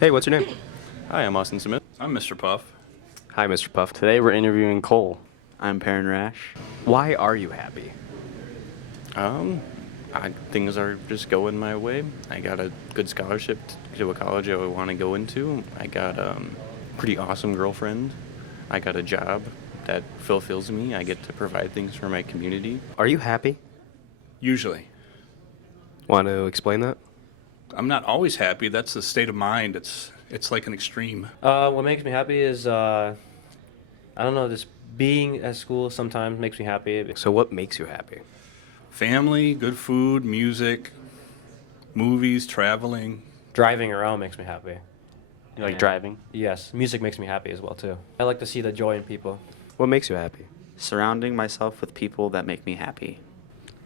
Hey, what's your name? Hi, I'm Austin Smith. I'm Mr. Puff. Hi, Mr. Puff. Today we're interviewing Cole. I'm Perrin Rash. Why are you happy? Things are just going my way. I got a good scholarship to a college I want to go into. I got a pretty awesome girlfriend. I got a job that fulfills me. I get to provide things for my community. Are you happy? Usually. Want to explain that? I'm not always happy. That's the state of mind. It's like an extreme. What makes me happy is, I don't know, just being at school sometimes makes me happy. So what makes you happy? Family, good food, music, movies, traveling. Driving around makes me happy. You like driving? Yes, music makes me happy as well, too. I like to see the joy in people. What makes you happy? Surrounding myself with people that make me happy.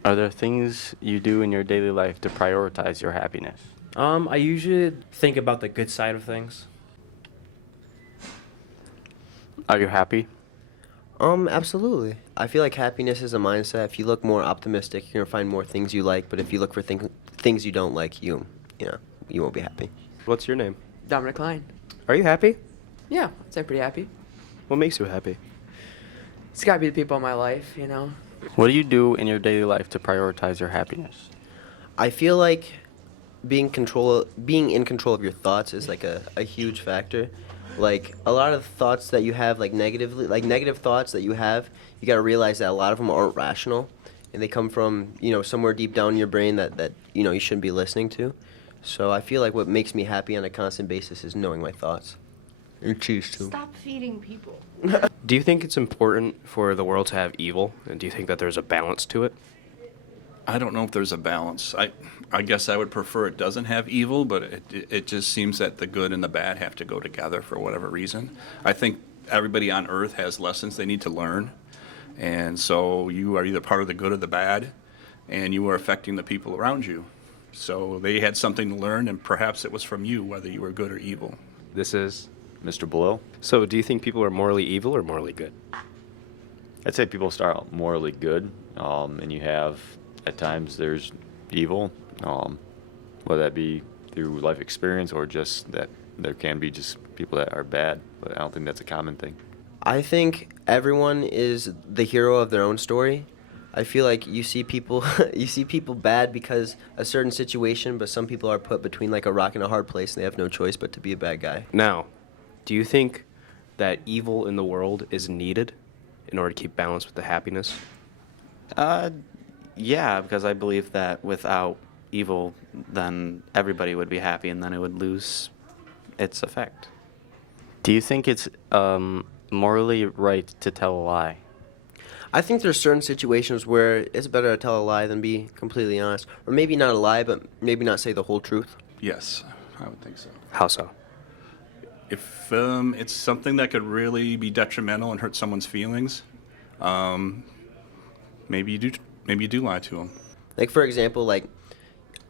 Are there things you do in your daily life to prioritize your happiness? I usually think about the good side of things. Are you happy? Absolutely. I feel like happiness is a mindset. If you look more optimistic, you're gonna find more things you like. But if you look for things you don't like, you won't be happy. What's your name? Dominic Klein. Are you happy? Yeah, I'd say pretty happy. What makes you happy? It's gotta be the people in my life, you know. What do you do in your daily life to prioritize your happiness? I feel like being in control of your thoughts is like a huge factor. Like a lot of thoughts that you have, like negative thoughts that you have, you got to realize that a lot of them aren't rational, and they come from somewhere deep down in your brain that you shouldn't be listening to. So I feel like what makes me happy on a constant basis is knowing my thoughts. And choose to. Stop feeding people. Do you think it's important for the world to have evil? And do you think that there's a balance to it? I don't know if there's a balance. I guess I would prefer it doesn't have evil, but it just seems that the good and the bad have to go together for whatever reason. I think everybody on Earth has lessons they need to learn, and so you are either part of the good or the bad, and you are affecting the people around you. So they had something to learn, and perhaps it was from you, whether you were good or evil. This is... Mr. Below. So do you think people are morally evil or morally good? I'd say people start out morally good, and you have, at times, there's evil, whether that be through life experience or just that there can be just people that are bad, but I don't think that's a common thing. I think everyone is the hero of their own story. I feel like you see people bad because a certain situation, but some people are put between like a rock and a hard place and they have no choice but to be a bad guy. Now, do you think that evil in the world is needed in order to keep balance with the happiness? Yeah, because I believe that without evil, then everybody would be happy, and then it would lose its effect. Do you think it's morally right to tell a lie? I think there's certain situations where it's better to tell a lie than be completely honest. Or maybe not a lie, but maybe not say the whole truth. Yes, I would think so. How so? If it's something that could really be detrimental and hurt someone's feelings, maybe you do lie to them. Like, for example, like,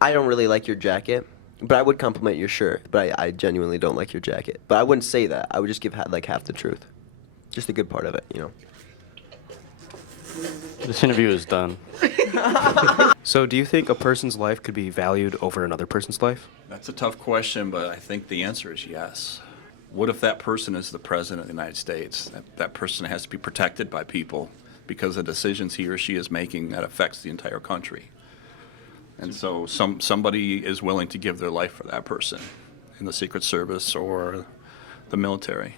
I don't really like your jacket, but I would compliment your shirt, but I genuinely don't like your jacket. But I wouldn't say that. I would just give half the truth. Just the good part of it. This interview is done. So do you think a person's life could be valued over another person's life? That's a tough question, but I think the answer is yes. What if that person is the president of the United States? That person has to be protected by people because of decisions he or she is making that affects the entire country. And so somebody is willing to give their life for that person in the Secret Service or the military.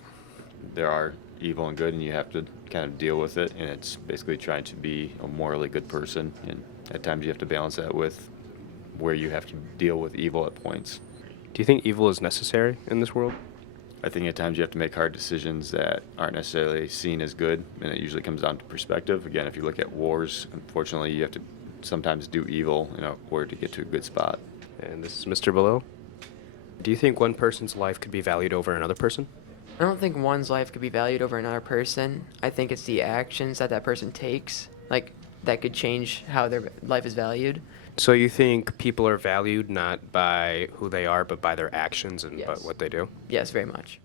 There are evil and good, and you have to kind of deal with it, and it's basically trying to be a morally good person, and at times you have to balance that with where you have to deal with evil at points. Do you think evil is necessary in this world? I think at times you have to make hard decisions that aren't necessarily seen as good, and it usually comes down to perspective. Again, if you look at wars, unfortunately, you have to sometimes do evil in order to get to a good spot. And this is Mr. Below. Do you think one person's life could be valued over another person? I don't think one's life could be valued over another person. I think it's the actions that person takes, like, that could change how their life is valued. So you think people are valued not by who they are, but by their actions and Yes. what they do? Yes, very much.